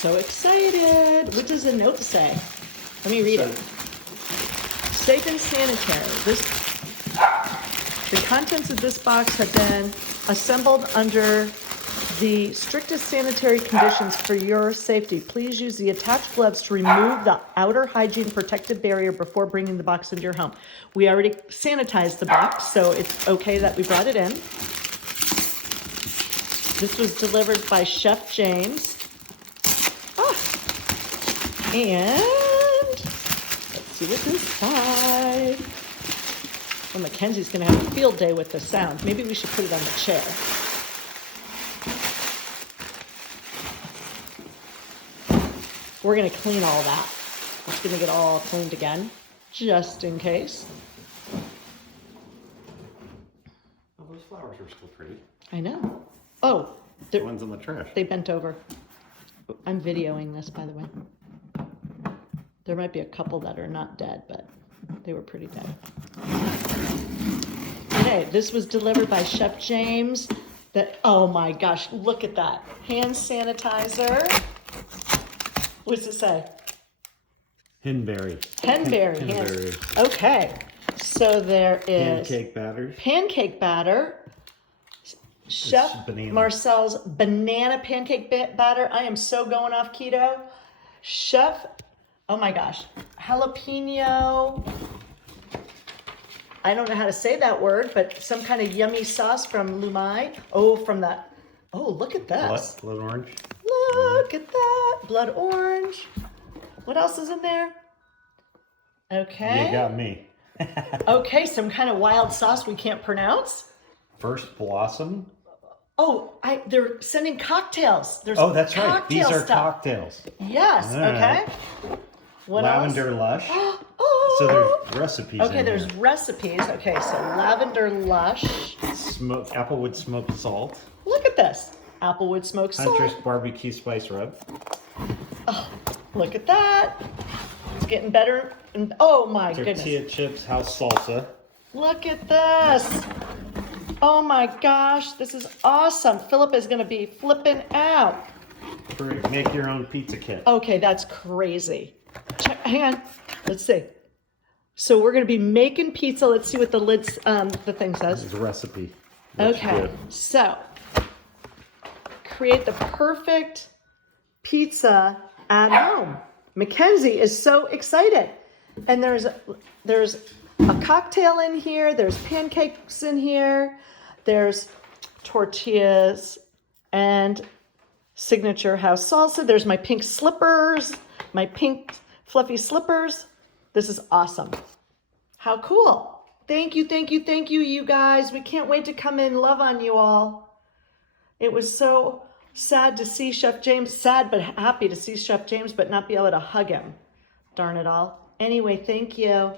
So excited. What does the note say? Let me read it. Safe and sanitary. The contents of this box have been assembled under the strictest sanitary conditions for your safety. Please use the attached gloves to remove the outer hygiene protective barrier before bringing the box into your home. We already sanitized the box, so it's okay that we brought it in. This was delivered by Chef James. And let's see what's inside. Well, Mackenzie's going to have a field day with the sound. Maybe we should put it on the chair. We're going to clean all that. It's going to get all cleaned again, just in case. Oh, those flowers are still pretty. I know. Oh, The ones in the trash. they bent over. I'm videoing this, by the way. There might be a couple that are not dead, but they were pretty dead. Okay, this was delivered by Chef James. Oh my gosh, look at that. Hand sanitizer. What does it say? Henberry. Henberry. Okay, so there is Pancake batter. pancake batter. Chef Marcel's banana pancake batter. I am so going off keto. Chef, oh my gosh, jalapeno. I don't know how to say that word, but some kind of yummy sauce from Lumai. Oh, from that. Oh, look at this. Blood orange. Look at that. Blood orange. What else is in there? Okay. You got me. Okay, some kind of wild sauce we can't pronounce. First Blossom. Oh, they're sending cocktails. There's That's right. cocktail These are stuff. cocktails. Yes, okay. What Lavender else? Lush. Oh. So there's recipes Okay, in there's here. recipes. Okay, so Lavender Lush. Applewood smoked salt. Look at this. Applewood smoked salt. Hunter's barbecue spice rub. Oh, look at that. It's getting better. And oh my goodness. Tortilla chips house salsa. Look at this. Oh my gosh, this is awesome. Philip is going to be flipping out. Make your own pizza kit. Okay, that's crazy. Hang on. Let's see. So we're going to be making pizza. Let's see what the thing says. This is a recipe. Okay, so create the perfect pizza at home. Mackenzie is so excited. And there's a cocktail in here. There's pancakes in here. There's tortillas and signature house salsa. There's my pink slippers, my pink fluffy slippers. This is awesome. How cool. Thank you, you guys. We can't wait to come in and love on you all. It was so sad to see Chef James, sad but happy to see Chef James, but not be able to hug him. Darn it all. Anyway, thank you.